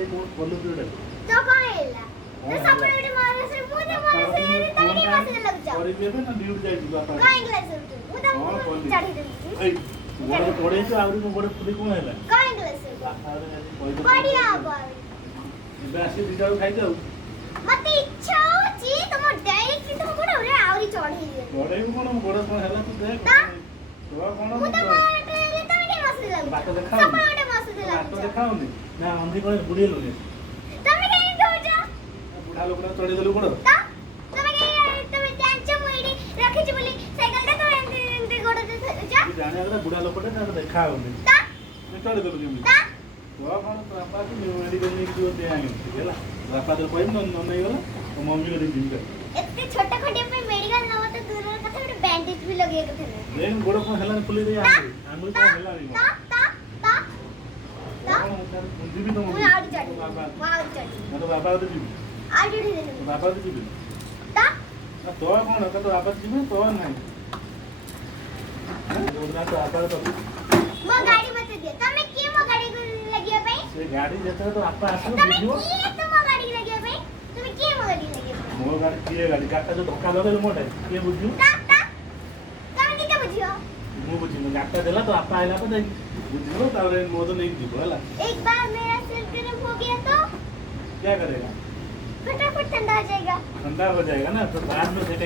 दे कोण बोलू तुझे तो कौन हैला तो सपरेट मारे से मुझे मारे से तभी नहीं मासे लग जाओ और ये ना ड्यूटी जाई बापा काहे ग्लास मुझे चढ़ी दे ए बड़ पड़े तो आउरी बड़ पुली कोन हैला काहे ग्लास बापा रे कोई तो बढ़िया बाबा बेसी दिजाउ खाइ जाऊ मते इच्छा होची तुम डायरेक्ट तुम कोन रे आउरी चढ़ी दे बड़े कोन बड़ कोन हैला तू देख ता तो कोन मुझे मारे ले तभी नहीं मासे लग बात देखा सपरेट मासे लग बात देखाउनी ना अंधी कोन बुड़ी लोगे तमे केन दोजा बुढ़ा लोकरा चढ़ी देलु कोन ता तमे के तमे जांच मुइडी रखी छी बोली साइकिल दे तो एंते गोड़ दे जा जाने अगर बुढ़ा लोकटा ना देखा होनी ता चढ़ी देलु केमी ता तो कोन तो बापा को मेडिकल में क्यों दे आगे हैला बापा तो कोई न नहीं गला तो मम्मी को दिन कर एते छोटा खटिया पे मेडिकल न हो तो दूर कथा ଗୋଟେ बैंडेज भी लगे के थे देख गोड़ को हैला फुली दे आंगुल को हैला नहीं ता ता ता ता मुझे भी तो मैं आउट चढ़ी बाबा मैं आउट चढ़ी मैं तो बाबा तो जी आउट चढ़ी दे बाबा तो जी ता ना तो कौन तो बाबा जी में तो नहीं दोना तो बाबा तो मो गाड़ी मत दियो तमे के मो गाड़ी को लगियो पे से गाड़ी जेते तो आपा आसो तमे बुझियो की तो मो गाड़ी लगियो पे तमे के मो गाड़ी लगियो पे मो गाड़ी किए गाड़ी गाटा जो धक्का लगे मोटे के बुझियो ता ता तमे की बुझियो मु बुझियो गाटा देला तो आपा आइला तो देख बुझियो तारे मो तो नहीं दीबो हला एक बार मेरा सिर गर्म हो गया तो क्या करेगा फटाफट ठंडा हो जाएगा ठंडा हो जाएगा ना तो बाद में